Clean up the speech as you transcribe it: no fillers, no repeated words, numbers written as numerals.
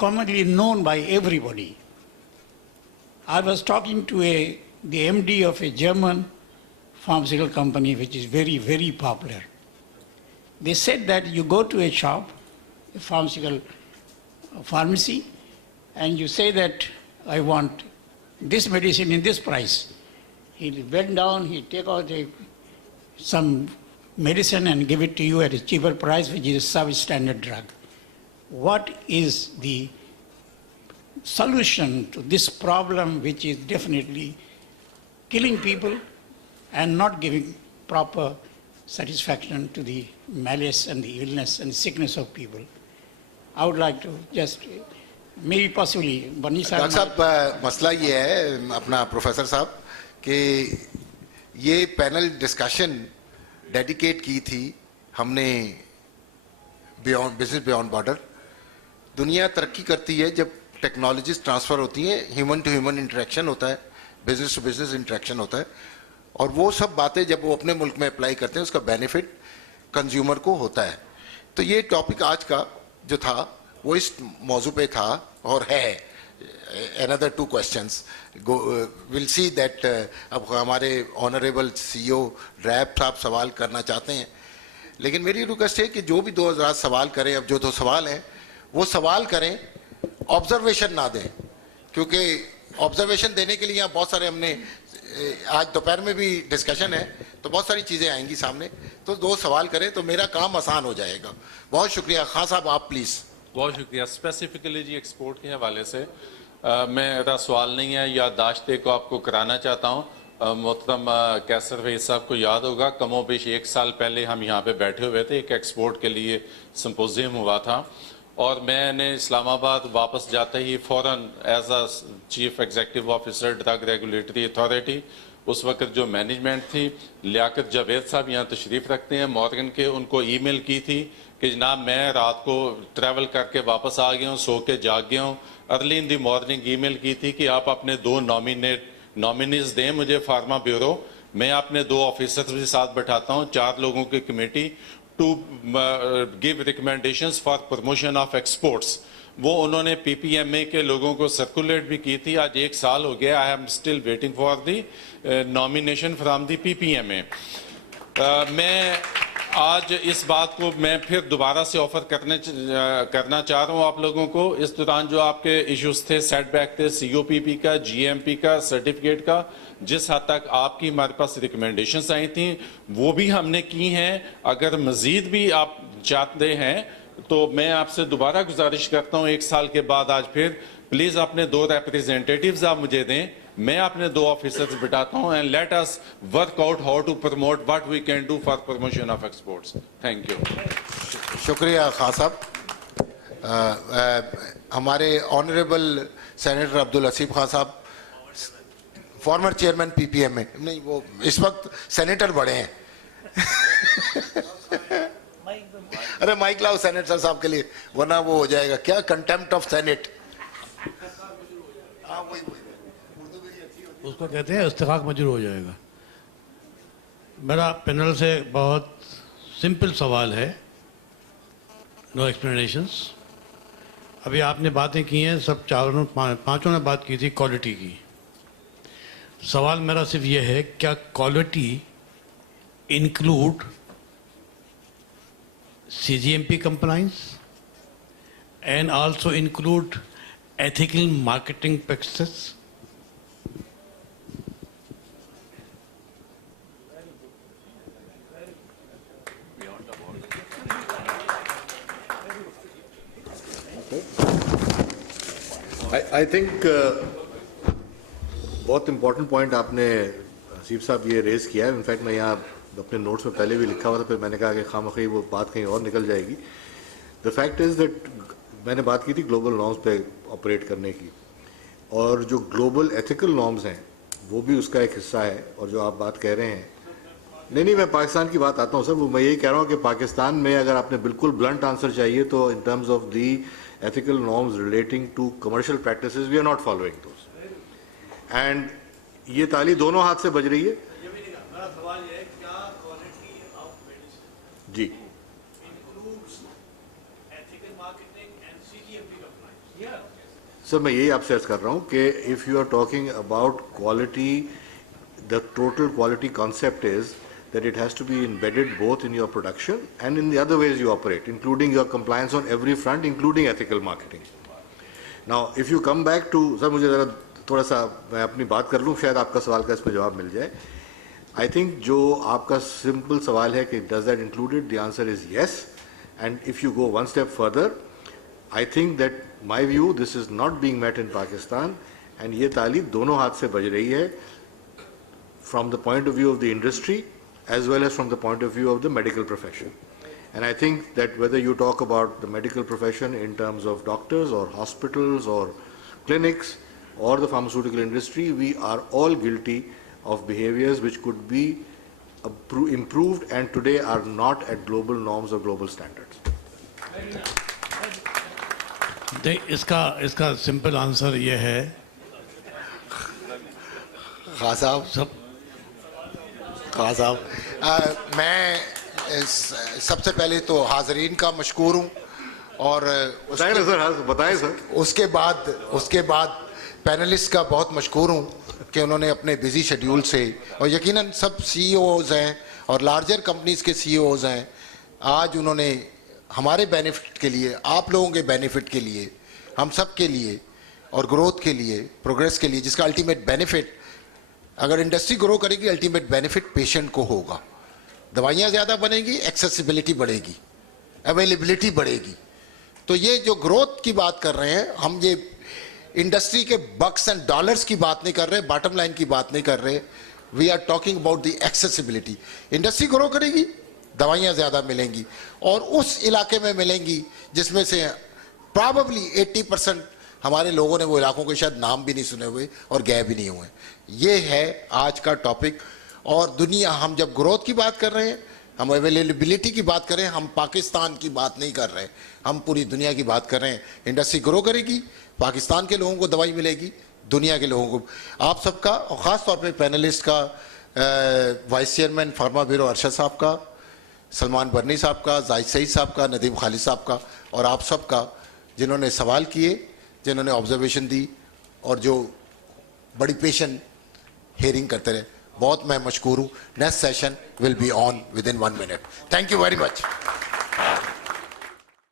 commonly known by everybody. I was talking to the MD of a German pharmaceutical company which is very, very popular. They said that you go to a shop, a pharmacy, and you say that I want this medicine in this price. He went down, he take out some medicine and give it to you at a cheaper price, which is a substandard drug. What is the solution to this problem, which is definitely killing people and not giving proper satisfaction to the malice and the illness and sickness of people? I would like to just, maybe possibly, Bani Sahib. Doctor साहब मसला ये है अपना professor साहब कि ये panel discussion dedicate की थी हमने बिजनेस बियॉन्ड बॉर्डर. दुनिया तरक्की करती है जब टेक्नोलॉजीज ट्रांसफ़र होती हैं, ह्यूमन टू ह्यूमन इंटरेक्शन होता है, बिजनेस टू बिजनेस इंटरेक्शन होता है, और वो सब बातें जब वो अपने मुल्क में अप्लाई करते हैं उसका बेनिफिट कंज्यूमर को होता है. तो ये टॉपिक आज का जो था वो इस मौजू पे था और है. Another two questions. We'll see that अब हमारे ऑनरेबल CEO रैप साहब सवाल करना चाहते हैं, लेकिन मेरी रिक्वेस्ट है कि जो भी 2000 सवाल करें, अब जो दो सवाल हैं वो सवाल करें, ऑब्जर्वेशन ना दें, क्योंकि ऑब्जर्वेशन देने के लिए यहाँ बहुत सारे हमने आज दोपहर में भी डिस्कशन है तो बहुत सारी चीज़ें आएंगी सामने, तो दो सवाल करें तो मेरा काम आसान हो जाएगा. बहुत शुक्रिया. खान साहब आप प्लीज़. बहुत शुक्रिया. स्पेसिफिकली जी एक्सपोर्ट के हवाले से मेरा सवाल नहीं है, याददाश्त को आपको कराना चाहता हूँ. मोहतरम कैसर फैज़ साहब को याद होगा कमो बेश 1 साल पहले हम यहाँ पे बैठे हुए थे, एक एक्सपोर्ट के लिए सिंपोजियम हुआ था और मैंने इस्लामाबाद वापस जाते ही फ़ौरन as a chief executive officer drug regulatory authority, उस वक्त जो मैनेजमेंट थी, लियाकत जावेद साहब यहाँ तशरीफ़ रखते हैं मॉर्गन के, उनको ईमेल की थी कि जनाब मैं रात को ट्रैवल करके वापस आ गया हूँ, सो के जाग गया हूँ. Early in the morning email की थी कि आप अपने 2 नॉमिनीज दें मुझे फार्मा ब्यूरो, मैं अपने 2 ऑफिसर्स के साथ बैठाता हूँ, 4 लोगों की committee to give recommendations for promotion of exports. वो उन्होंने PPMA के लोगों को सर्कुलेट भी की थी. आज 1 साल हो गया. I am still waiting for the nomination from the PPMA. मैं आज इस बात को मैं फिर दोबारा से ऑफर करना चाह रहा हूँ आप लोगों को. इस दौरान जो आपके इश्यूज थे, सेटबैक थे, COPP का, GMP का, सर्टिफिकेट का, जिस हद तक आपकी हमारे पास रिकमेंडेशंस आई थी वो भी हमने की हैं. अगर मज़ीद भी आप चाहते हैं तो मैं आपसे दोबारा गुजारिश करता हूँ 1 साल के बाद आज फिर प्लीज़ अपने 2 रिप्रेजेंटेटिव्स आप मुझे दें, मैं अपने 2 ऑफिसर्स बिठाता हूँ and let us work out how to promote what we can do for promotion of exports. Thank you. शुक्रिया खान साहब. हमारे ऑनरेबल सेनेटर अब्दुल हसीब खान साहब, फॉर्मर चेयरमैन PPMA, नहीं वो इस वक्त सेनेटर बड़े हैं. अरे माइक लाओ सेनेटर साहब के लिए, वरना वो हो जाएगा क्या, कंटेम्प्ट ऑफ सेनेट. उसको कहते हैं इस्तिकाक मंजूर हो जाएगा. मेरा पैनल से बहुत सिंपल सवाल है, नो एक्सप्लेनेशंस. अभी आपने बातें की हैं, सब चारों पांचों ने बात की थी क्वालिटी की. सवाल मेरा सिर्फ ये है, क्या quality include CGMP compliance and also include ethical marketing practices? I think बहुत इम्पोर्टेंट पॉइंट आपने हसीब साहब ये रेज़ किया है. इनफैक्ट मैं यहाँ अपने नोट्स में पहले भी लिखा हुआ था, फिर मैंने कहा कि खामखी वो बात कहीं और निकल जाएगी. द फैक्ट इज़ दैट मैंने बात की थी ग्लोबल नॉर्म्स पे ऑपरेट करने की, और जो ग्लोबल एथिकल नॉर्म्स हैं वो भी उसका एक हिस्सा है. और जो आप बात कह रहे हैं, नहीं मैं पाकिस्तान की बात आता हूँ सर. वो मैं यही कह रहा हूँ कि पाकिस्तान में अगर आपने बिल्कुल ब्लंट आंसर चाहिए तो in terms of the ethical norms relating to commercial practices we are not following those, and ये ताली दोनों हाथ से बज रही है. मेरा सवाल ये है, क्या क्वालिटी ऑफ मेडिसिन जी includes ethical marketing and CGMP compliance? Sir मैं यही आपसे अर्ज कर रहा हूँ कि if you are talking about quality, the total quality concept is that it has to be embedded both in your production and in the other ways you operate, including your compliance on every front, including ethical marketing. Now, if you come back to, sir, मुझे ज़रा थोड़ा सा मैं अपनी बात कर लूँ, शायद आपका सवाल का इसमें जवाब मिल जाए. I think जो आपका simple सवाल है कि does that include it? The answer is yes. And if you go one step further, I think that my view, this is not being met in Pakistan, and ये ताली दोनों हाथ से बज रही है, from the point of view of the industry as well as from the point of view of the medical profession. And I think that whether you talk about the medical profession in terms of doctors or hospitals or clinics or the pharmaceutical industry, we are all guilty of behaviors which could be improved and today are not at global norms or global standards. इसका simple answer ये है, खान साहब मैं सबसे पहले तो हाजरीन का मशकूर हूँ और बताएं सर उसके बाद पैनलिस्ट का बहुत मशकूर हूँ कि उन्होंने अपने बिजी शेड्यूल से, और यकीनन सब सीईओज हैं और लार्जर कंपनीज के सीईओज हैं, आज उन्होंने हमारे बेनिफिट के लिए, आप लोगों के बेनिफिट के लिए, हम सब के लिए और ग्रोथ के लिए, प्रोग्रेस के लिए, जिसका अल्टीमेट बेनिफिट, अगर इंडस्ट्री ग्रो करेगी अल्टीमेट बेनिफिट पेशेंट को होगा. दवाइयाँ ज़्यादा बनेगी, एक्सेसिबिलिटी बढ़ेगी, अवेलेबिलिटी बढ़ेगी. तो ये जो ग्रोथ की बात कर रहे हैं हम, ये इंडस्ट्री के बक्स एंड डॉलर्स की बात नहीं कर रहे, बॉटम लाइन की बात नहीं कर रहे. We are talking about the accessibility. Industry grow करेगी, दवाइयाँ ज़्यादा मिलेंगी और उस इलाके में मिलेंगी जिसमें से प्रॉबेबली 80% हमारे लोगों ने वो इलाकों के शायद नाम भी नहीं सुने हुए और गए भी नहीं हुए. ये है आज का टॉपिक. और दुनिया, हम जब ग्रोथ की बात कर रहे हैं, हम अवेलेबिलिटी की बात कर रहे हैं, हम पाकिस्तान की बात नहीं कर रहे, हम पूरी दुनिया की बात कर रहे हैं. इंडस्ट्री ग्रो करेगी, पाकिस्तान के लोगों को दवाई मिलेगी, दुनिया के लोगों को. आप सबका और ख़ास तौर पे पैनलिस्ट का, vice chairman pharma bureau Arshad साहब का, सलमान बर्नी साहब का, जाहिद सईद साहब का, नदीम खालिद साहब का और आप सबका जिन्होंने सवाल किए, जिन्होंने ऑब्जर्वेशन दी और जो बड़ी पेशेंट हेयरिंग करते रहे, बहुत मैं मशकूर हूँ. Next session will be on with in 1 minute. Thank you very much.